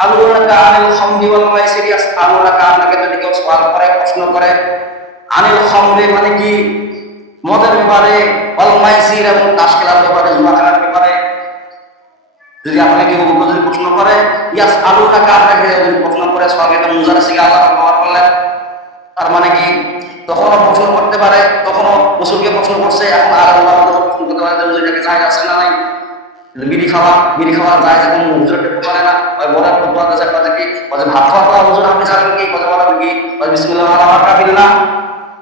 আলুনাকা আনিল খামরি ওয়াল মাইসির, আলুনাকা, আপনাকে যদি কেউ সওয়াল করে, প্রশ্ন করে, আনিল খামরি মানে কি, মদের ব্যাপারে, ওয়াল মাইসির এবং তাস খেলার ব্যাপারে, জুয়া খেলার ব্যাপারে যদি আপনাকে কেউ যদি প্রশ্ন করে, ইয়াস আলুনাকা, আপনাকে যদি প্রশ্ন করে, সওয়ালকে মুজারা থেকে আল্লাহ ব্যবহার করলেন, তার মানে কি তখনও প্রশ্ন করতে পারে, তখনও রসুলকে প্রশ্ন করছে, এখন আর আল্লাহ প্রশ্ন করতে পারে যে এটাকে জায়েজ আছে না নাই। বিড়ি খাওয়া যায়, যখন হুজুরকে বলে না, ওই বলার পর আছে কথা কি, বলে ভাত খাওয়া হুজুর আপনি জানেন কি, কথা বলেন কি, বলে বিসমিল্লাহ আল্লাহ বিল্লাহ,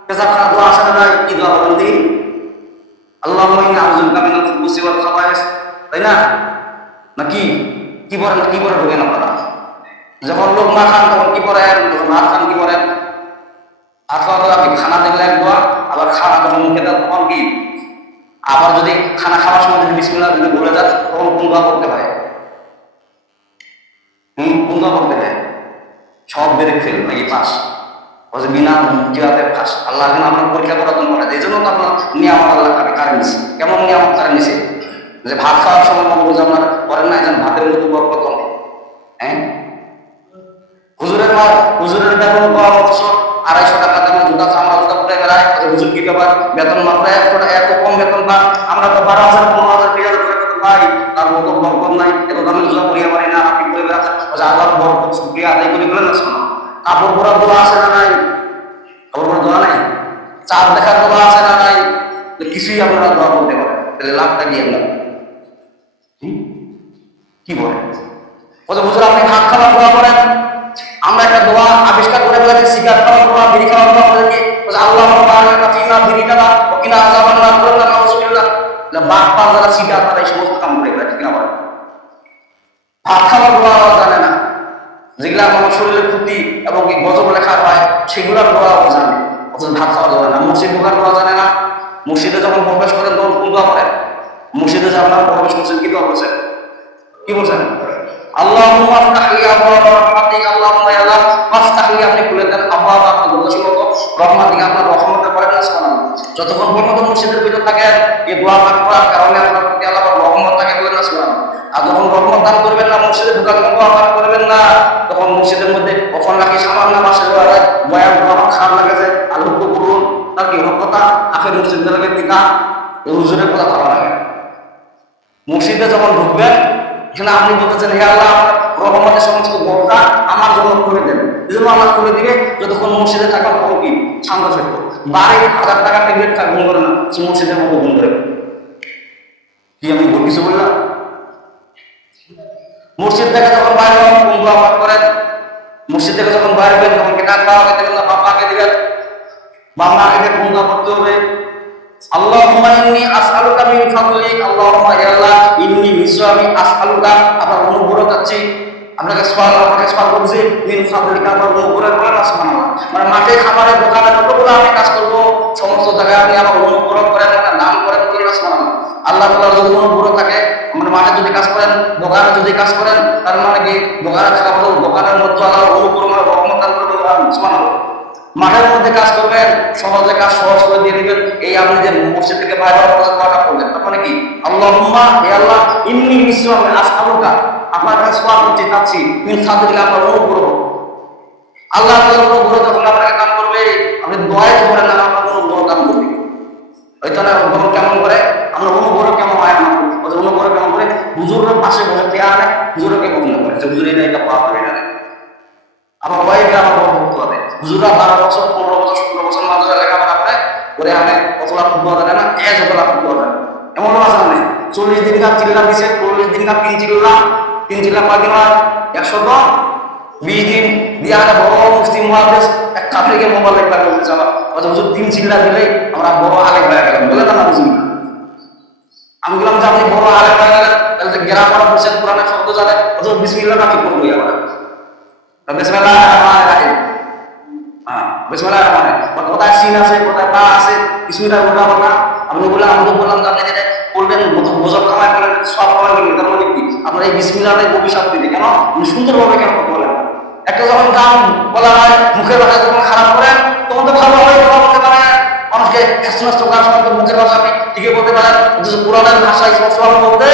পেশাব খাওয়া দোয়া আছে না নাই, কি দোয়া বলেন দিই, আল্লাহুম্মা ইন্নী আউযুবিকা মিনাল খুবুসি ওয়াল খাবায়েস, তাই না? নাকি কি বলেন, কি করে ঢোকেন আপনারা? যখন লোক না খান তখন কি করেন, যখন ভাত খান কি করেন? ভাত খাওয়া দোয়া, খানা দেখলে এক দোয়া, আবার খানা যখন মুখে দেন তখন কি, আবার যদি খানা খাওয়ার সময় যদি বিসমিল্লাহ যদি বলে যান তখন কোন দোয়া করতে হয়? কোন দোয়া করতে হয়? সব বেড়ে ফেল নাকি পাস, বিনা কিভাবে পাস, আল্লাহ কিন্তু আপনার পরীক্ষা করার জন্য করে, এই জন্য তো আপনার নিয়ামত আল্লাহ কারে নিছে। কেমন নিয়ামত কারে নিছে? যে ভাত খাওয়ার সময় মনে বুঝে আপনার করেন না, যেন ভাতের মধ্যে বরকত হবে। হ্যাঁ, হুজুরের বেতন পাওয়া অথচ 250 টাকা দামের জুতা, চামড়া জুতা পরে বেড়ায়, হুজুর কি ব্যাপার, বেতন মাত্র এত কম বেতন পান, আমরা তো 12,000 15,000 20,000 করে বেতন পাই, তার মতো বরকত নাই, এত দামের জুতা পরিয়ে পারি না, আপনি পরে বেড়াচ্ছেন, আল্লাহর বরকত শুকরিয়া আদায় করে বলেন না। শোনো, কাপড় পরার দোয়া আছে না নাই? কাপড় পরার দোয়া নাই? চাঁদ দেখার দোয়া আছে না নাই? কিছুই আপনারা দোয়া করতে পারেন, তাহলে লাভটা কি আপনার? কি বলেন? হুজুর আপনি ভাত খাওয়ার দোয়া করেন, আমরা একটা দোয়া আবিষ্কার করে বলেছি, সিগারেট খাওয়ার দোয়া, বিড়ি খাওয়ার দোয়া বলেছি, আল্লাহুম্মা বারিক ফিমা বিরিকানা ওয়া কিনা আযাবান নার, বলেন না নাউযুবিল্লাহ। বাপ পা যারা সিগারেট তারা এই সমস্ত কাম করে বেড়ায়, ঠিক না বলেন? ভাত খাওয়ার দোয়া জানে না, যেগুলা আমার শরীরের ক্ষতি এবং গজব লেখা হয় সেগুলোর দোয়াও জানে, অথচ ভাত খাওয়া জানে না। মসজিদ ঢোকার দোয়া জানে না, মসজিদে যখন প্রবেশ করেন তখন কোন দোয়া করেন? মসজিদে যে আপনারা প্রবেশ করছেন কি দোয়া বলছেন? কি বলছেন? আল্লাহুম্মা আফতাহ লি আবওয়াব রাহমাতিক, আল্লাহুম্মা ইয়া আল্লাহ আফতাহ লি, আপনি খুলে দেন আবওয়াব আপনার দরজাসমূহ রহমাতিক, আপনার রহমতে পড়েন না সুবহানাল্লাহ। যতক্ষণ পর্যন্ত মসজিদের ভিতর থাকেন এই দোয়া পাঠ করার কারণে আপনার প্রতি আল্লাহ রহমত থাকে, বলেন না সুবহানাল্লাহ। আর যখন রহমত দান করবেন না, মসজিদে ঢোকার দোয়া পাঠ করবেন না, তখন মসজিদের মধ্যে কখন নাকি সামান্য মাসে বয়ান করা খারাপ লাগে যায়, আল্লাহ তো বলুন তার কি কথা, আখের মসজিদ লাগে টিকা, এই হুজুরের কথা ভালো লাগে। মসজিদে যখন ঢুকবেন এখানে আপনি বলতেছেন, হে আল্লাহ রহমতের সমস্ত দরজা আমার জন্য খুলে দেন, এই জন্য আল্লাহ খুলে দিবে। যতক্ষণ মসজিদে থাকা তখন কি শান্ত থাকবো, 12,000 টাকা টিকিট গুণ করে না, সে মসজিদের মতো গুণ করে। কি আমি ভুল কিছু বললাম? মসজিদ থেকে যখন বাইরে হবেন কোন দোয়া পাঠ করেন? মসজিদ থেকে যখন বাইরে হবেন তখন কি ডান বাবাকে দেবেন না বাম পাকে দিবেন? বাম পাকে দিয়ে কোন দোয়া করতে হবে? আল্লাহুম্মা ইন্নী আসআলুকা মিন ফাদলিক, আল্লাহুম্মা ইয়া আল্লাহ ইন্নী নিশ্চয় আমি আসআলুকা, আপনার অনুগ্রহ চাচ্ছি, আপনাকে সওয়াল করছি, মিন ফাদলিকা, আপনার অনুগ্রহ করেন না সুবহানাল্লাহ। মানে মাঠে খামারে দোকানে যতগুলো আমি কাজ করব সমস্ত জায়গায় আপনি আমার অনুগ্রহ করেন, আপনার নাম করেন, বলেন না সুবহানাল্লাহ। আল্লাহ তাআলার যদি অনুগ্রহ থাকে, মানে মাঠে যদি কাজ করেন, দোকানে যদি কাজ করেন, তার মানে কি দোকানে থাকা বড়, দোকানের মধ্যে আল্লাহর অনুগ্রহ মানে রহমত দান করবেন, সুবহানাল্লাহ। মাঠের মধ্যে কাজ করবেন, সহজে কাজ সহজ করে দিয়ে দিবেন, এই আপনি যে মসজিদ থেকে বাইরে হওয়ার পরে দোয়াটা করলেন, তার মানে কি আল্লাহুম্মা হে আল্লাহ ইন্নী নিশ্চয় আমি আসআলুকা, আপনার কাছে সওয়াল করতে চাচ্ছি, মিন ফাদলিকা, আপনার অনুগ্রহ। আল্লাহ তাআলার অনুগ্রহ যখন আপনাকে দান করবে, আপনি দোয়ায় করেন না, আপনার অনুগ্রহ দান করবে। হয়তো না অনুগ্রহ কেমন করে, আমরা অনুগ্রহ কেমন হয়, আমরা অনুগ্রহ কেমন করে, হুজুরের পাশে বসে দেয়া আনে, হুজুরকে পছন্দ করে যে হুজুর এটা পাওয়া যাবে না, আমার ওয়াইফে আমার বড় ভক্ত হবে, হুজুরা 12 বছর 15 বছর 16 বছর মাদ্রাসা লেখাপড়া করে করে আমি কত লাখ ফুটবল দেয় না, 1 লাখ ফুটবল দেয় এমন আছে নেই। 40 দিন কাপ চিল্লা দিছে, 40 দিন কাপ 3 চিল্লা কয়দিন হয়, 120 দিন দিয়ে একটা বড় মুসলিম মহাদেশ এক কাফেরকে মোবাইল একবার বলতে চাওয়া, হুজুর 3 চিল্লা দিলেই আমরা বড় আলেম হয়ে গেলাম, বলে না বুঝি না। আমি বললাম যে আপনি বড় আলেম হয়ে গেলেন, তাহলে গ্রাম পড়া বলছেন, কোরআনের শব্দ জানে, হুজুর বিসমিল্লাহ না কি করবো আমরা? বিসমিল্লাহির রহমানির রহিম, হ্যাঁ বিসমিল্লাহির রহমানির রহিম, কোথায় সিন আছে কোথায় পা আছে কিছুটা উঠাবো না। আমি বললাম যে আপনি যেটা বলবেন বোঝা কামাই করেন, সব কামাই করবেন, তার মানে কি আপনার এই বিসমিল্লাহটাই অভিশাপ দিবে কেন? আপনি সুন্দরভাবে কেন কথা বলেন? একটা যখন গান বলা হয়, মুখের ভাষা যখন খারাপ করেন তখন তো ভালোভাবে কথা বলতে পারেন, মানুষকে হাসি গান শোনাতে মুখের ভাষা আপনি ঠিকই বলতে পারেন, পুরানের ভাষায় সবসময় বলতে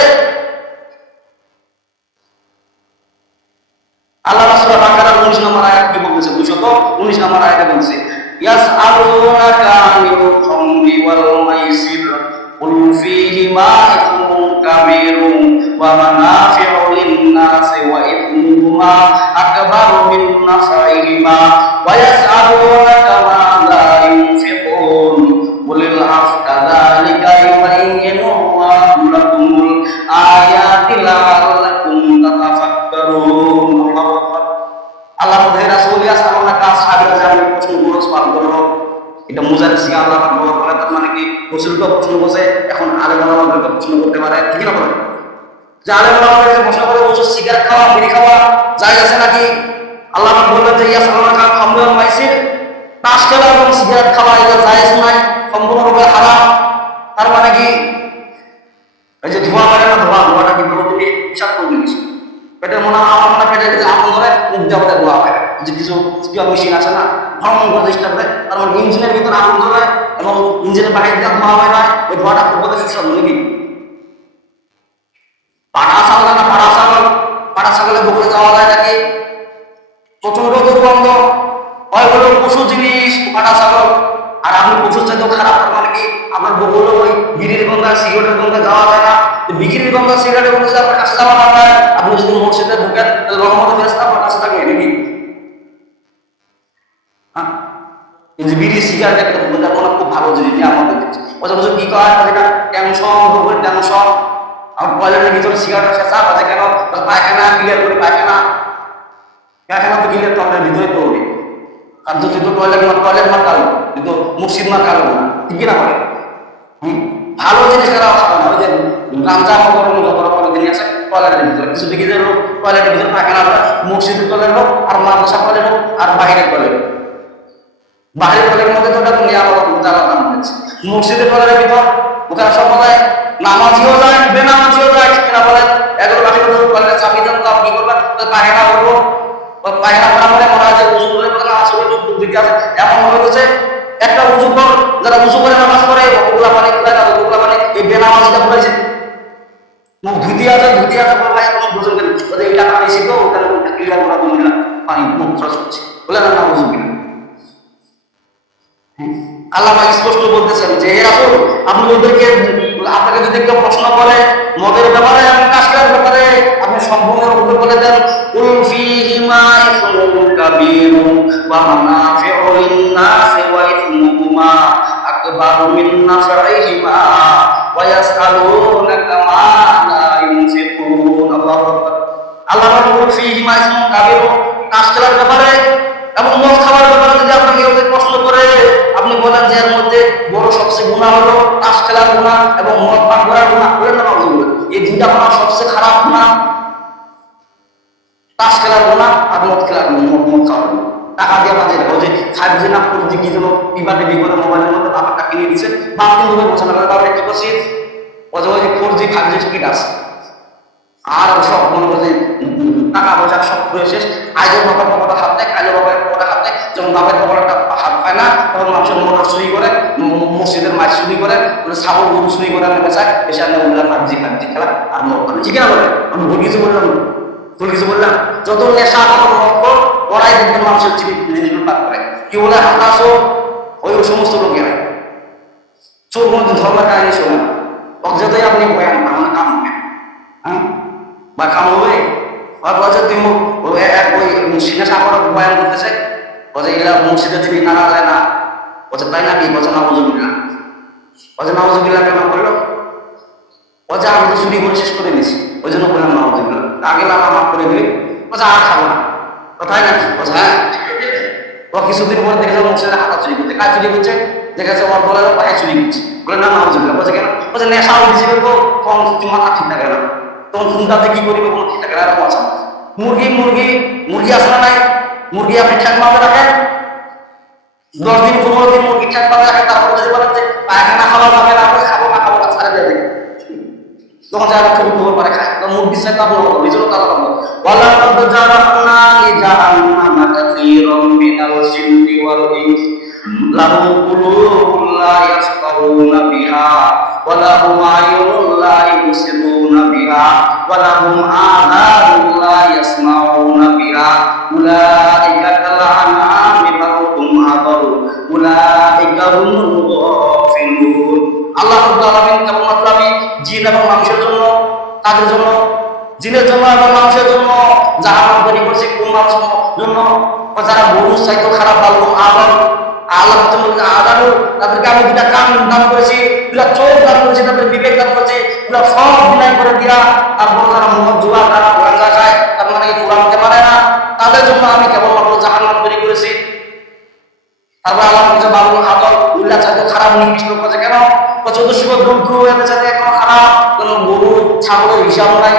সূরা বাকারার 19 নম্বর আয়াত কি বলতেছে? 219 নম্বর আয়াতে বলছে ইয়াসআলুনাকা আনিল খামরি ওয়াল মাইসির কুল ফীহিমা ইসমুন কাবীরুন ওয়া মানাফি'ু লিন-নাসি ওয়া ইসমুহুমা আকবারু মিন নাফ'ihima ওয়া ইয়াসআলুনাকা মাযা ইউনফিকুন কুলিল আফু কাযালিকা yubayyinullahu lakumul আয়াতি লাআল্লাকুম তাতাফাক্কারুন। আল্লাহু আকবার। আল্লাহ তাআলা রাসূল ইয়াসআলুনাকা আসহাবের জানি প্রশ্ন করো সওয়াল করো, এটা মুজাহিদ সিয়া আল্লাহ ব্যবহার করে। তার মানে কি রাসূলকে প্রশ্ন করছে, এখন আলেম ওলামাদেরকে প্রশ্ন করতে পারে, ঠিক না? বলে যে আলেম ওলামাদেরকে প্রশ্ন করে বলছো সিগারেট খাওয়া বিড়ি খাওয়া জায়েজ আছে নাকি? আল্লাহ বললেন যে ইয়াসআলুনাকা খামরু ওয়াল মাইসির, তাস খেলা এবং সিগারেট খাওয়া এটা জায়েজ নাই, সম্পূর্ণরূপে হারাম। তার মানে কি এই যে ধোঁয়া মানে না, ধোঁয়াটা কিন্তু বিষাক্ত জিনিস। পেটের মনে আমার পেটের যে আগুন ধরে মুখ যাওয়াতে ধোঁয়া হয়, যে কিছু মেশিন আছে না ভ্রমণ করে চেষ্টা করে, তার মানে ইঞ্জিনের ভিতরে আগুন ধরে এবং ইঞ্জিনের বাইরে দিয়ে ধোঁয়া হয় না, ওই ধোঁয়াটা খুব সুস্বাদু নাকি? পাটা ছাগল না, পাটা ছাগলের বকরে যাওয়া যায় নাকি? প্রচন্ড দুর্গন্ধ, হয় হলো পশু জিনিস পাটা ছাগল। আর আপনি পশুর চাইতেও খারাপ, মানে কি আপনার বকল ওই বিড়ির গন্ধা সিগারেটের গন্ধা যাওয়া যায় না। বিড়ির গন্ধা সিগারেটের গন্ধা যদি আপনার কাছে যাওয়া না হয়, আপনি যদি মসজিদে ঢোকেন তাহলে রহমত ফেরেশতা আপনার কাছে থাকবে নাকি? হ্যাঁ, এই যে বিড়ি সিগারেট একটা গন্ধা কোনো খুব ভালো জিনিস আমাদের দিচ্ছে। বছর বছর কি কয় এটা টেনশন আর টয়লেটের ভিতরে সিগারেট চাপ আছে কেন? পায়খানা ক্লিয়ার করে, পায়খানা তো ক্লিয়ার তো আপনার ভিতরে করবে। আর যদি তো টয়লেট মার কালো, কিন্তু মসজিদ মার কালো না, ঠিক না? বলে ভালো জিনিস খারাপ খাবে না। ওই যে গামজা মকর জিনিস আছে টয়লেটের ভিতরে, কিছু দেখি যে টয়লেটের ভিতরে পায়খানা হবে, মসজিদের টয়লেট হোক আর মাদ্রাসা টয়লেট হোক আর বাইরের টয়লেট, বাইরের টয়লেটের মধ্যে তো ওটা আলাদা হচ্ছে। মসজিদের টয়লেটের ভিতর ওখানে সব বলায় নামাজিও যায় বেনামাজিও যায়, ঠিক না? বলে এগুলো বাকি টয়লেটে চাপিয়ে দেন, তো কি করবেন? পায়খানা করবো, পায়খানা করা মানে মনে হয় যে উজু করে আসলে দিকে আছে। এমন হয়ে গেছে একটা উজু কর, যারা উজু করে নামাজ পড়ে ওগুলা পানি ওগুলা পানি এই বেনামাজিটা পড়েছে, মুখ ধুতি আছে ভাই কোনো বুঝুন কেন এটা পানি ছিল ওখানে ক্লিয়ার করা তুমি পানি মুখ খরচ হচ্ছে বলে না উজু কিনা। আল্লাহ স্পষ্ট বলতেছেন যে রাসূল আপনি ওদেরকে, আপনাকে যদি কেউ প্রশ্ন করে মদের ব্যাপারে এবং কাশকার ব্যাপারে, আপনি সম্পূর্ণ উত্তর বলে দেন কুল ফীহিমা ইসমুন কাবীরুন ওয়া মানাফি'ু লিন-নাসি ওয়া ইসমুহুমা আকবারু মিন নাফ'ihima ওয়া ইয়াসআলুনাকা মাযা ইউনফিকুন। আল্লাহু আকবার। আল্লাহ বলেন ফীহিমা ইসমুন কাবীরুন, কাশকার ব্যাপারে এবং মদ খাওয়ার ব্যাপারে যদি আপনাকে কেউ প্রশ্ন করে, আপনি বলেন যে এর মধ্যে বড় সবচেয়ে গুনাহ হলো তাস খেলার গুনাহ এবং মদ পান করার গুনাহ। বলেন না এই দুইটা গুনাহ সবচেয়ে খারাপ গুনাহ, তাস খেলার গুনাহ আর মদ খেলার মদ খাওয়ার গুনাহ। টাকা দিয়ে বাজে ওই যে 5G না 4G কি যেন বিবাদে বিপদে মোবাইলের মধ্যে বাবাটা কিনে দিচ্ছে, বাপ কিন্তু বোঝানো করে বাবা কি করছিস, ওই যে 4G 5G টিকিট আছে আর সব মনে করছে টাকা পয়সা সব ঘুরে শেষ। আজও বাবার পকেটে হাত দেয়, কালো বাবার পকেটে হাত দেয়, যখন বাবার পকেটে হাত পায় না তখন মানুষের মোটর চুরি করে, মসজিদের মাছ চুরি করে, ছাগল গরু চুরি করে আনতে চায়, এসে আনলে ওগুলা পাবজি খেলা আর মদ পান। ঠিক না? বলে আমি ভুল কিছু বললাম যত নেশা ওরাই দেখবেন মানুষের জীবন পার করে। কি বলে হাতাশো ওই সমস্ত লোকেরা চোর কোনোদিন ধর্মের কাহিনী শোনে না, যতই আপনি বয়ান আমার কাম হবে, হ্যাঁ বা কাম হবে বয়ান করতেছে এগুলা মসজিদে দিবি নানা যায় না, তাই না কি নাউজুবিল্লাহ কেন করলো? আমি তো চুরি করে শেষ করে দিয়েছি, ওই জন্য বললাম নাউজুবিল্লাহ, আগে মাফ করে দিবি, আর খাবো না, কথাই নাকি? হ্যাঁ। কিছুদিন পরে দেখে যাবো মসজিদে হাতা চুরি করছে, কাজ চুরি করছে, দেখে যাচ্ছে ওর বলে পায়ে চুরি করছে, বলে না নাউজুবিল্লাহ। কেন? নেশা দিয়েছিল তো কম মাথা ঠিক থাকে না, তখন ঘুমটাতে কি করিবে কোনো ঠিক থাকে না, এরকম আছে। মুরগি আসে না নাই? মুরগি আপনি ঠ্যাং মাপে রাখেন 10 দিন 15 দিন মুরগি ঠ্যাং মাপে রাখেন, তারপরে যদি বলেন যে পায়খানা খাওয়া যাবে না, আমরা খাবো না ছাড়ে দেবে, তখন যারা খুব খবর পারে খায়, মুরগি চাই তারপর নিজের তালা পাবো। ওয়ালা কদ জারানা লিজাহান্নামা কাসীরাম মিনাল জিন্নি ওয়াল ইনস লাহুম কুলুবুন লা ইয়াফকাহুনা বিহা ওয়া লাহুম আ'য়ুনুন লা ইবসিরুনা বিহা ওয়া লাহুম আযানুন লা ইয়াসমাউনা বিহা উলাইকা কাল আনআমি বাল হুম আদাল উলাইকা হুমুল গাফিলুন। আল্লাহ রাব্বুল আলামিন কেবলমাত্র আমি জিন এবং মানুষের জন্য, তাদের জন্য, জিনের জন্য এবং মানুষের জন্য জাহান্নাম তৈরি করছি। কোন মানুষের জন্য? যারা গরুর চাইতে খারাপ, বাল হুম আদাল, আল্লাহ আদালু, তাদেরকে আমি দুটা কান দান করেছি, দুটা চোখ দান করেছি, তাদের বিবেক দান করেছি, পুরো সব বিলাই করে দিয়া। তারপর যারা মদ জুয়া তারা গাঁজা খায়, তার মানে কোরআনকে মানে না, তাদের জন্য আমি কেবলমাত্র জাহান্নাম তৈরি করেছি। তারপর আল্লাহ বলছে বাবুল আদল, উল্লাহ চাইতে খারাপ নিকৃষ্ট করছে। কেন? চতুর্শীল গ্রন্থ এদের সাথে এখন খারাপ, কোন গরু ছাগলের হিসাব নাই,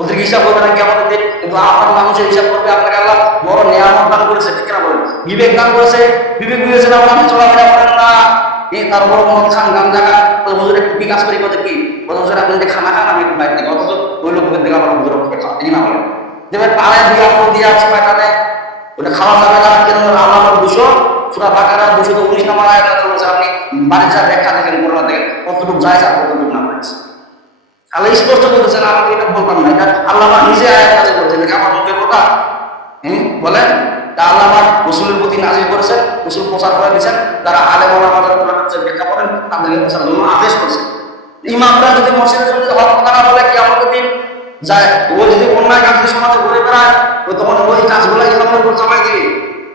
ওদের হিসাব করবে না কেমন দিন, কিন্তু আপনার মানুষের হিসাব করবে। আপনাকে আল্লাহ বড় নিয়ামত দান করেছে, ঠিক না বলেন? বিবেক দান করেছে, বিবেক বিবেচনা আপনি চলাফেরা করেন না। তারপর মদ খান, গান জায়গা, হুজুর একটু বিকাশ করি বলতে কি বলে, হুজুর আপনি খানা খান, আমি একটু বাইরে থেকে, অথচ ওই লোকের দিকে আমার হুজুর খাওয়া, ঠিক না বলেন? যেমন পাড়ায় দিয়ে আপন দিয়ে আছে পায়খানে, ওটা খাওয়া যাবে না। কেন? আল্লাহ 200 বাকারা 219 নম্বর আয়াত চলেছে। আপনি বাড়ির যা ব্যাখ্যা দেখেন, কোরআন দেখেন, কতটুকু যায় আর কতটুকু না পাচ্ছে। আল্লাহ স্পষ্ট বলতেছেন, আমাকে এটা বলতাম না, এটা আল্লাহ নিজে আয়াত নাযিল করেছেন, এটা আমার মুখের কথা। বলেন, আল্লাহ আমার রাসূলের প্রতি নাযিল করেছেন, রাসূল প্রচার করে দিয়েছেন, যারা আলেম ওলামাদের কোরআনের ব্যাখ্যা করেন তাদেরকে প্রচার জন্য আদেশ করেছেন। ইমামরা যদি মসজিদের জন্য হক কথা না বলে, কিয়ামতের দিন যায়, ও যদি অন্যায় কাজ সমাজে ঘুরে বেড়ায়, ও তখন ওই কাজগুলো ইমামের উপর চাপাই দিবে,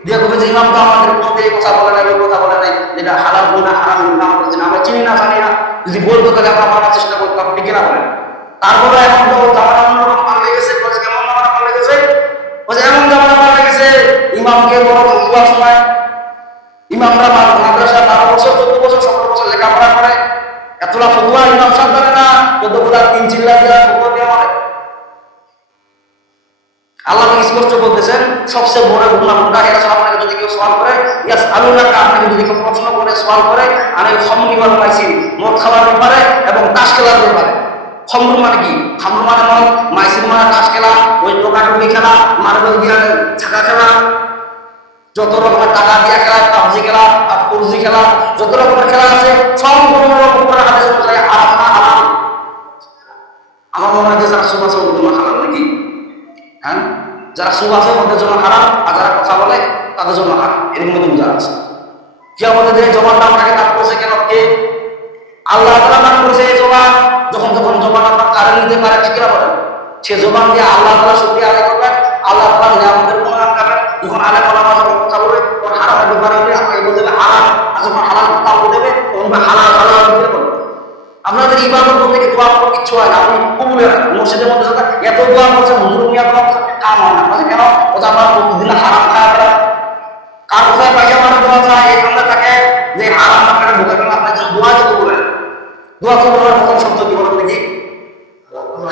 দিয়ে বলবে যে ইমাম তো আমাদের মধ্যে এই কথা বলে নাই, ওই কথা বলে নাই, যেটা হালাল গুনাহ হারাম গুনাহ আমরা চিনি না, জানি না। যদি বলতো তাহলে আমরা মানার চেষ্টা করতাম, ঠিক না বলেন? তারপরে এখন তো জামানা অন্যরকম পাল্টে গেছে। কেমন জামানা পাল্টে গেছে? এমন জামানা পাল্টে গেছে, ইমামকে বড় ফতুয়া শোনায়। ইমামরা মাদ্রাসা 12 বছর 14 বছর 17 বছর লেখাপড়া করে, এতটা ফতুয়া ইমাম সাহেব জানে না, 14 গুলা 3 চিল্লা দিয়া ফতুয়া দেওয়া হয়। আল্লাহ স্পষ্ট বলতেছেন, সবচেয়ে বড় গুনাহ কোনটা? এটা আপনাকে যদি কেউ সওয়াল করে, ইয়াস আলুনাকা, আপনাকে যদি কেউ প্রশ্ন করে সওয়াল করে, আনিল খামরি ওয়াল মাইসির, মদ খাওয়ার ব্যাপারে এবং তাস খেলার ব্যাপারে। খামরু মানে কি? খামরু মানে মদ, মাইসির মানে তাস খেলা, ওই টোকাটুকি খেলা, মার্বেল দিয়ে ছাকা খেলা, যত রকমের টাকা দিয়ে খেলা, পাবজি খেলা, পুরজি খেলা, যত রকমের খেলা আছে সম্পূর্ণ উপরে হাদিস অনুযায়ী হারাম না হালাল? আমার মনে হয় যে যারা সুদ আছে ওদের জন্য হালাল, নাকি? হ্যাঁ, যারা সুদ আছে ওদের জন্য হারাম, আর যারা কথা বলে তাদের জন্য হারাম, এর মধ্যে বোঝা আছে। কিয়ামতের দিনে জবানটা আপনাকে দান করেছে কেন? কে? আল্লাহ তাআলা দান করেছে এই জবান। যখন জবান আপনার কারণ নিতে পারে, ঠিক না বলেন? সে জবান দিয়ে আল্লাহ তাআলা শুকরিয়া আদায় করবেন, আল্লাহ তাআলা নিয়ামতের গুণগান গাবেন। যখন আলেম ওলামা যখন কথা বলবে, তখন হারামের ব্যাপারে আপনাকে বলতে হবে হারাম, আর যখন হালাল কথা বলতে হবে তখন হালাল হালাল বলতে বলবে। আপনাদের ইবাদত বলতে কি দোয়া করতে কিচ্ছু হয় না, আপনি কবুলে মসজিদের মধ্যে যাতে এত দোয়া করছেন, হুজুর মিয়া দোয়া করছেন, কাম হয় না। মানে কেন? ওটা আপনার প্রতিদিন হারাম খাওয়া ফেলা। কার কোথায় পয়সা মানে দোয়া চায়, এই ঠান্ডা থাকে যে হারাম আপনাকে ঢোকা কেন? আপনার জন্য দোয়া যেতে বলে, দোয়া কবুলের প্রথম শব্দ কি বলেন দেখি?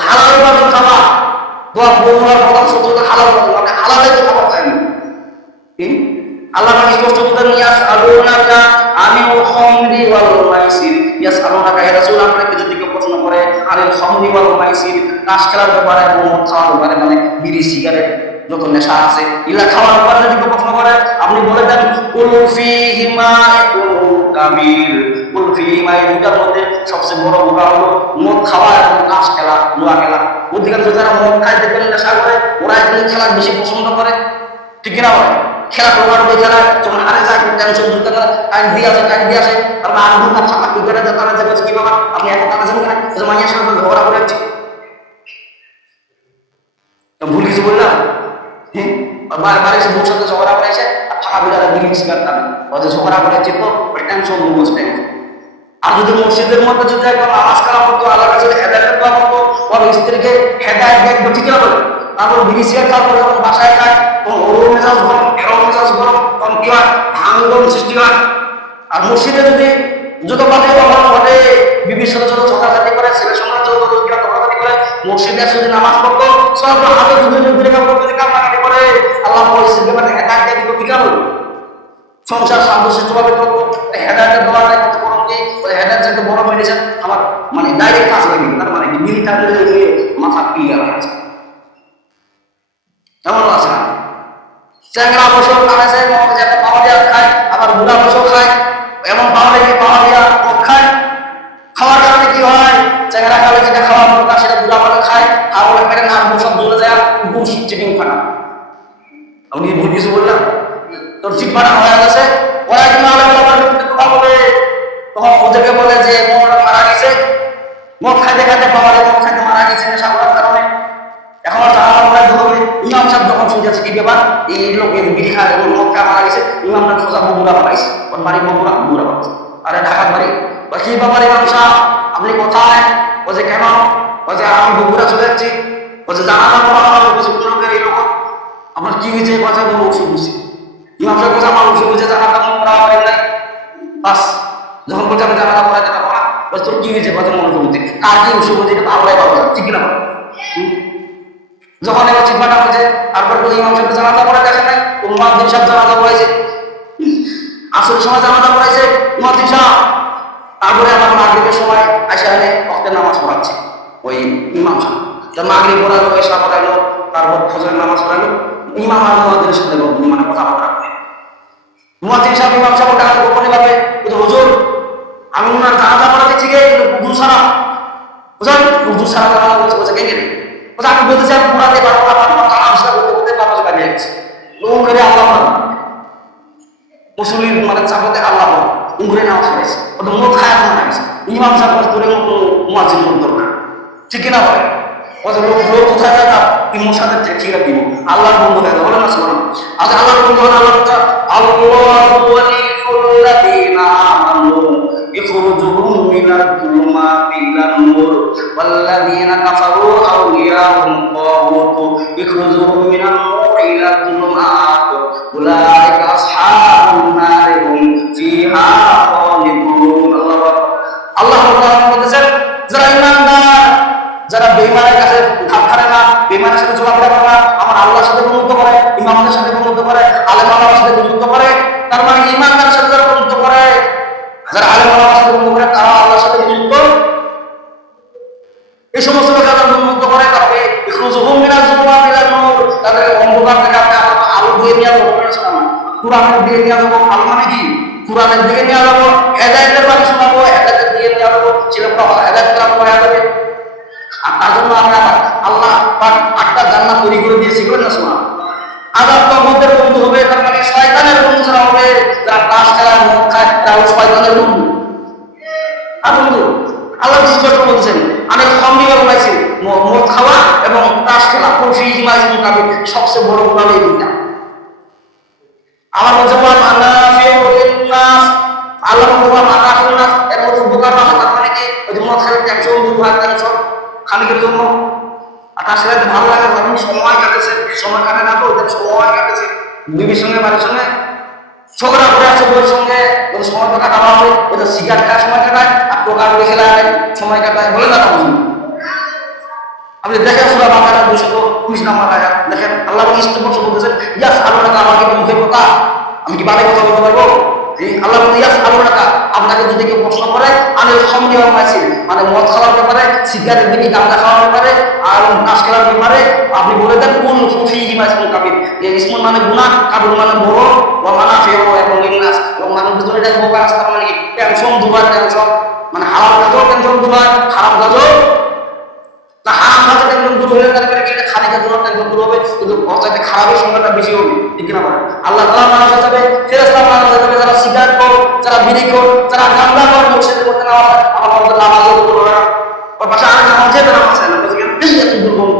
হালাল উপার্জন খাওয়া। দোয়া কবুলের প্রথম শব্দ হালাল উপার্জন, আপনি হালালের তো খাবার খাইনি। আল্লাহ স্পষ্ট বলেন, ইয়াসআলুনাকা আনিল খামরি ওয়াল মাইসির, ইয়াসআলুনাকা হে রাসূল, আপনাকে যদি কেউ প্রশ্ন করে আনিল খামরি ওয়াল মাইসির, তাস খেলার ব্যাপারে এবং মদ খাওয়ার ব্যাপারে, মানে বিড়ি সিগারেট যত নেশা আছে এগুলা খাওয়ার ব্যাপারে যদি কেউ প্রশ্ন করে, আপনি বলে দেন কুল ফীহিমা ইসমুন কাবীর, কুল ফীহিমা, এই দুটার মধ্যে সবচেয়ে বড় গুনাহ হলো মদ খাওয়া এবং তাস খেলা, জুয়া খেলা। অধিকাংশ যারা মদ খায় দেখবেন, নেশা করে, ওরা এই খেলা বেশি পছন্দ করে, ঠিক না বলে? খেলা প্রমাণ হয়ে খেলা যখন হারে যায় টেনশন ধরতে পারে, টাইম দিয়ে আসে, টাইম দিয়ে আসে, আর আট ঘন্টা ফাঁকা ক্রিকেটে তারা যাবে কি বাবা আপনি এত টাকা যাবেন না, মাইয়ের সাথে ঝগড়া করে যাচ্ছে, ভুল কিছু বললাম? বাড়ি এসে বউর সাথে ঝগড়া করে এসে ফাঁকা বিড়ালে বিড়ি সিগারেট টানে, ওদের ঝগড়া করে যেত, টেনশন বুঝতে। আর যদি মসজিদের মধ্যে যদি একবার নামাজ কালাম করতো, আল্লাহর কাছে হেদায়েতের দোয়া করতো, ওর স্ত্রীকে হেদায়েত দেখবো, ঠিক না বলে? তারপর বিড়ি সিগারেট খাওয়ার যখন বাসায় খায় তখন ওরও মেজাজ গরম, এরও মেজাজ গরম, তখন কি হয়? ভাঙন সৃষ্টি হয়। আর মসজিদে যদি যত বাদে অভাব ঘটে, বিবির সাথে যত ঝগড়াঝাটি করে, ছেলের সঙ্গে যত ঝগড়াঝাটি করে, মসজিদে যদি নামাজ পড়তো সব হাতে ধুয়ে কান্নাকাটি করে, আল্লাহ পরিস্থিতির ব্যাপারে হেদায়েত দিয়ে দিত, ঠিক না বলে? সংসার শান্তশিষ্টভাবে চলতো। হেদায়েতের দোয়া দেয় কত বড় কি, ওই হেদায়েত যাতে বড় মেডিসিন আমার মানে ডাইরেক্ট কাজ লাগে, তার মানে কি মিলিটারি মাথা ক্লিয়ার হয়ে আছে। কেমন আছে না? চ্যাংরা বসেও কানেছে, পাওয়া দেওয়া খায়, আবার বুড়া বসেও খায়, এমন পাওয়া দেখে পাওয়া দেওয়া খায়। খাওয়ার কারণে কি হয়? চ্যাংরা খালে যেটা খাওয়ার দরকার সেটা বুড়া বলে খায়, আর বলে পেটে না সব দূরে যায়, ঘুষ চিটিং ফাটা। আমি কি ভুল কিছু বললাম? তোর চিটমাটা হয়ে গেছে, ওরা কিন্তু আলাদা কথা বলে, তখন ওদেরকে বলে যে ওরা মারা গেছে, মদ খাইতে খাইতে বাবা মদ খাইতে মারা গেছে নেশা করার কারণে। এখন আর জানা পড়ায় ধরবে, ইমাম সাহেব যখন শুনতেছে কি ব্যাপার, এই লোক বিড়ি খায় মদ খায় মারা গেছে, ইমামটা সোজা বগুড়া পাঠাইছে, ওর বাড়ি বগুড়া পাঠাইছে। আরে ঢাকার বাড়ি, কি ব্যাপার ইমাম সাহেব আপনি কোথায়? ও যে কেন? ও যে আমি বগুড়া চলে যাচ্ছি। ও যে জানাজা পড়া হবে, বলছে কোন লোকের এই রকম, আমার কি হয়েছে? কথা বলে ওষুধ বুঝছি। ইমাম সাহেব বলছে আমার ওষুধ বুঝে জানাজা পড়া হবে নাই। বাস যখন বলছে আমি জানাজা পড়া যেতে পারা, বলছে তোর কি হয়েছে? কথা মনে করতে কার কি ওষুধ বুঝে এটা আল্লাহ পাবো, ঠিক কিনা বলে? যখন এবার চিটমাটা হয়েছে, তারপর ইমাম সাহেব জানাজা পড়া দেখে নাই, ও মুয়াজ্জিন সাহেব জানাজা পড়াইছে, আসরের সময় জানাজা পড়াইছে মুয়াজ্জিন সাহেব। তারপরে আবার মাগরিবের সময় আসে এনে ওয়াক্তের নামাজ পড়াচ্ছে ওই ইমাম সাহেব। তো মাগরিব পড়ালো, এশা পড়াইলো, তারপর ফজরের নামাজ পড়াইলো, ইমাম আর মুয়াজ্জিনের সাথে মানে কথাবার্তা বলে। মুয়াজ্জিন সাহেব ইমাম সাহেব টাকা গোপনে ভাবে, হুজুর আমি ওনার জানাজা পড়াতে ঠিক উর্দু ছাড়া, বুঝলেন? উর্দু ছাড়া জানাজা বলছে, বলছে কে গেলে? বলছে আমি বলতে চাই পড়াতে পারবো না, তারা আবিষ্কার করতে করতে পারবো কাটিয়ে যাচ্ছে। লোক করে আল্লাহ মুসলিম মানে চাপতে আল্লাহ উমরে নামাজ পড়াইছে, ওটা মদ খায় মারা গেছে। ইমাম সাহেব তোর মুয়াজ্জিন করতো না, ঠিক কিনা বলে? লোক কোথায় যায় তার ইমাম সাহেবের ঠিক দিব আল্লাহর বন্ধু হয়ে বলে না শোনো। আজ আল্লাহর বন্ধু হন আল্লাহু ওয়ালিউল্লাযিনা আমানু ইখরুজুহুম মিনাজ-যুলুমাতি ইলান নূর ওয়াল্লাযিনা কাফারু আউলিয়াহুম তাগুতু ইখরুজুহুম মিনান নূরি ইলাজ-যুলুমাত উলাইকা আসহাবুন নার হুম ফিহা খালিদুন। আল্লাহ বলতেছেন যারা ঈমানদার, যারা বেঈমানের কাছে ধাপ ধারে না, বেঈমানের সাথে চলাফেরা করে না, আমার আল্লাহর সাথে বন্ধুত্ব করে, ইমামদের সাথে বন্ধুত্ব করে, আলেম ওলামার সাথে বন্ধুত্ব করে, তার মানে ঈমানদারের সাথে যারা বন্ধুত্ব করে, যারা আলেম ওলামার সাথে বন্ধুত্ব করে, তারা আল্লাহর সাথে বন্ধুত্ব। এই সমস্ত লোক যারা বন্ধুত্ব করে, তারপরে ইখরুজুহুম মিনাজ-যুলুমাতি ইলান নূর, তাদেরকে অন্ধকার থেকে আপনি আলো দিয়ে নিয়ে যাবো, কুরআনের দিকে নিয়ে যাবো। আলো মানে কি? কুরআনের দিকে নিয়ে যাবো, হেদায়েতের বাণী শোনাবো, হেদায়েতের দিকে নিয়ে যাবো, ছেলেপরা হেদায়েত প্রাপ্ত হয়ে যাবে। আর তার জন্য আমরা আল্লাহ পাক 8টা জান্নাত তৈরি করে দিয়েছি, বলেন না শোনা। আযাব তাগুতের বন্ধু হবে, তার মানে শয়তানের বন্ধু যারা হবে, যারা তাস খেলায় মদ খায়, তারা শয়তানের বন্ধু। আর বন্ধু আল্লাহ স্পষ্ট বলছেন আমি খামরি বানাইছি, মদ খাওয়া এবং তাস খেলা, কুফরি ইজমাইল কাবির, সবচেয়ে বড় গুনাহ এই দুইটা। আমার বলছে মানাফিউ লিন-নাস, আল্লাহ বলছে মানাফিউ লিন-নাস, এর মধ্যে উপকার না, তার মানে কি ওই যে মদ খালি টেনশন দূর হয়, টেনশন খানিকের জন্য। আর তার সাথে ভালো লাগে যখন সময় কাটেছে, সময় কাটে না তো ওদের সময় কাটেছে বিবির সঙ্গে, বাড়ির সঙ্গে ঝগড়া করে আছে, বইয়ের সঙ্গে সময় তো কাটানো হবে, ওদের সিগারেট খায় সময় কাটায়, আর টোকা করে খেলায় সময় কাটায়, বলে না বুঝুন। আপনি দেখেন সূরা বাকারা 220 নম্বর আয়াত দেখেন, আল্লাহ স্পষ্ট বলতেছেন ইয়াস আল্লাহকে আমাকে মুখে কথা, আমি কি বাড়ি কথা বলতে পারবো? আল্লাহ বলতে ইয়াস আল্লাহকে আপনাকে যদি কেউ প্রশ্ন করে আমি সামনে মাইছি, মানে মদ খাওয়ার ব্যাপারে, সিগারেট বিড়ি গাঁজা খাওয়ার ব্যাপারে, আর তাস খেলার ব্যাপারে, আপনি বলে দেন কোন সুফি ইজমাইল কাবির, এই ইসমুল মানে গুনাহ, কাবির মানে বড়, ওয়া মানাফিউ এবং লিন-নাস, এবং মানুষের জন্য এটা উপকার আছে, তার মানে কি টেনশন দুবার, টেনশন মানে হালাল কাজও টেনশন দুবার, হারাম কাজও না, হারাম কাজও টেনশন দূর হলে তারপরে কি খালি কাজও টেনশন দূর হবে, কিন্তু অর্থাৎ খারাপের সংখ্যাটা বেশি হবে, ঠিক কিনা বলেন? আল্লাহ তাআলা মানুষ যাবে, ফেরেশতা মানুষ যাবে, যারা সিগারেট কর, যারা বিড়ি কর, যারা গাঁজা কর, মসজিদের মধ্যে নামাজ আমার মধ্যে নামাজও করবে না, ওর পাশে আরেকটা নামাজ যেতে নামাজ চায় না, বলছে বেশি এত দুর্গন্ধ,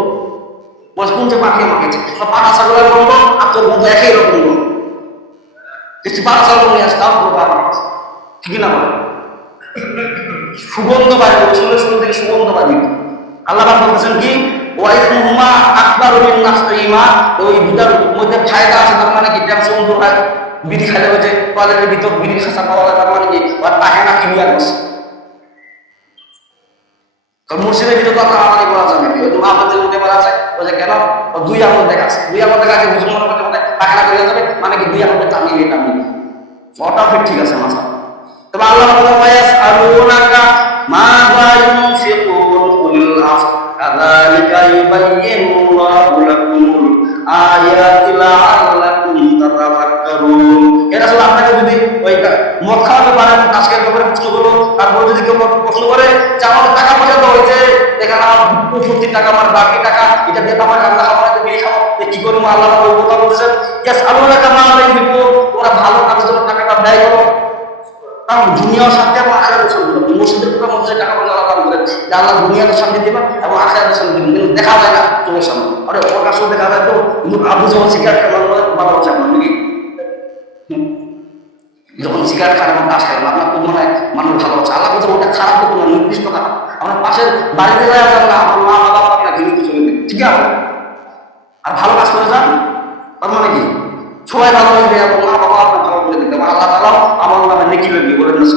বলছে কোন যে পাখি মাখেছে, পাটা ছাগলের গন্ধ আর তোর গন্ধ একই রকম গন্ধ, কিছু পাটা ছাগল নিয়ে আসে তাও করবো আমার কাছে, ঠিক না বলেন? সুগন্ধ বাড়বে, শুনে শুনে থেকে সুগন্ধ বাড়বে। আল্লাহ বলতেছেন কি ওয়াইসমুহুমা আকবারু মিন নাফসিহিমা, ওই দুটার মধ্যে ফায়দা আছে, তার মানে কি টেনশন দূর হয়। বিড়ি খাইলে ওই যে টয়লেটের ভিতর বিড়ির খাঁচা পাওয়া যায়, তার মানে কি ওর পাহে না ক্লিয়ার হচ্ছে। তো মুর্শিদের ভিতরে কথা আমাদের বলা যাবে, আমাদের মধ্যে বলা যায় ওই যে কেন 2 আঙুল দেখাচ্ছে, 2 আঙুল দেখাচ্ছে মুসলমানের মধ্যে মধ্যে পায়খানা করে যাবে, মানে কি 2 আঙুল টানিয়ে টানিয়ে ওটা ঠিক আছে মাথা। তবে আল্লাহ বলে ওয়ায়াসআলুনাকা মাযা ইউনফিকুন কুল আফ কাযালিকা ইউবাইয়িনুল্লাহু লাকুমুল আয়াতি লাআল্লাকুম তাতাফাক্কারুন। এরা শুধু আপনাকে যদি ওই মদ খাওয়াতে পারেন, আজকের ব্যাপারে প্রশ্ন করবো, তারপর যদি কেউ প্রশ্ন করে যে আমার টাকা পয়সা তো হয়েছে, এখানে আমার 50 টাকা আমার বাকি টাকা, এটা দিয়ে আমার গাঁজা খাওয়া, বিড়ি খাওয়া, কি করবো? আল্লাহ ওই কথা বলছেন ইয়াসআলুনাকা মাযা ইউনফিকুন, তোমরা ভালো কাজের জন্য টাকাটা ব্যয় করো। কারণ দুনিয়ার শান্তি এবং আখিরাতের শান্তি দিবেন। মসজিদের কথা মধ্যে টাকা পয়সা আল্লাহ দান করেন যে আল্লাহ দুনিয়াতে শান্তি দিবেন এবং আখিরাতের শান্তি দিবেন, কিন্তু দেখা যায় না চোখের সামনে। আরে প্রকাশ্য দেখা যায় তো, কিন্তু আবু যখন সিগারেট খাওয়ার ভালো হচ্ছে আপনার নাকি যখন সিগারেট খান এবং তাস খান আপনার তো মনে হয় মানুষ ভালো হচ্ছে। আল্লাহ বলছে ওটা খারাপ তো কোনো নির্দিষ্ট খারাপ। আমার পাশের বাড়িতে যায় না, আমার মা বাবা আপনার জীবিত চলে দিন, ঠিক আছে, আর ভালো কাজ করে যান, তার মানে কি সবাই ভালো হয়ে যায় এবং মা বাবা আপনার ভালো করে দিতে আল্লাহ তাআলা আমার নামে নেকি লাগবে বলে দিয়েছে।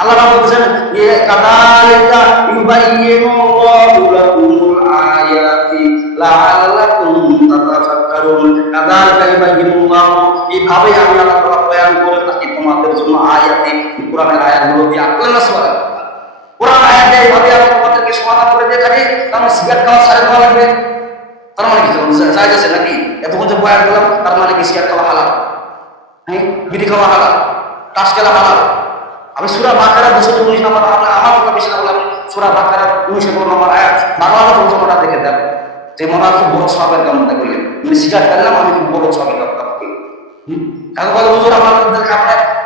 আল্লাহ রাব্বুল বলেছেন ইয়া কাযালিকা ইউবাইয়িনুল্লাহু লাকুমুল আয়াতি লাআল্লাকুম তাতাফাক্কারুন। কাযালিকা ইউবাইয়িনুল্লাহু, এইভাবে আমি আল্লাহ তাআলা বয়ান করে থাকি তোমাদের জন্য আয়াতে, কোরআনের আয়াতগুলো দিয়ে আকল নাসওয়া কোরআন আয়াত দিয়ে এইভাবে আমি তোমাদেরকে সমাধান করে দিয়ে থাকি। তাহলে সিগারেট খাওয়া ছাড়া দেওয়া লাগবে, তার মানে কি জায়েজ আছে নাকি? এতক্ষণ যে বয়ান করলাম তার মানে কি সিগারেট খাওয়া হালাল, হ্যাঁ, বিড়ি খাওয়া হালাল, তাস খেলা হালাল? আমি সূরা বাকারা 219 নম্বর, আমার কথা বেশি না বলে আমি সূরা বাকারা 19 নম্বর আয়াত বাংলা তর্জমাটা দেখে দেব, যে মনে হয় খুব বড় সওয়াবের কাম মনে করলেন, আমি সিগারেট খেলাম, আমি খুব বড় সওয়াবের কাম করি। কারণ বলে হুজুর আমাদের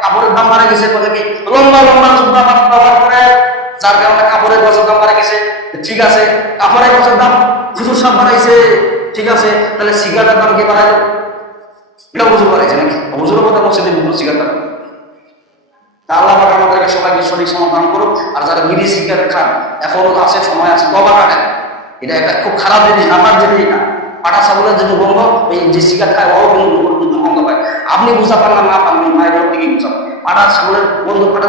কাপড়ের দাম বাড়ে গেছে, কথা কি লম্বা লম্বা জুব্বা ব্যবহার করে যার কারণে কাপড়ের বছর দাম বাড়ে গেছে। ঠিক আছে, কাপড়ের বছর দাম হুজুর সব বাড়াইছে, ঠিক আছে, তাহলে সিগারেটের দাম কে বাড়াইলো? এটা হুজুর বাড়াইছে নাকি? হুজুরের কথা বলছে যে সিগারেট। আল্লাহ পাক আমাদেরকে সবাইকে সঠিক সমাধান করুক। আর যারা বিড়ি সিগারেট খান, এখনো আছে, সময় আছে, তওবা করেন। এটা একটা খুব খারাপ জিনিস, আমার জিনিস না। পাটা ছাগলের জন্য গন্ধ, ওই যে সিগারেট খায় ওও কিন্তু গন্ধ পায়। আপনি বুঝা পারলাম না, আপনি মায়ের থেকে বুঝা পাটা ছাগলের গন্ধ, পাটা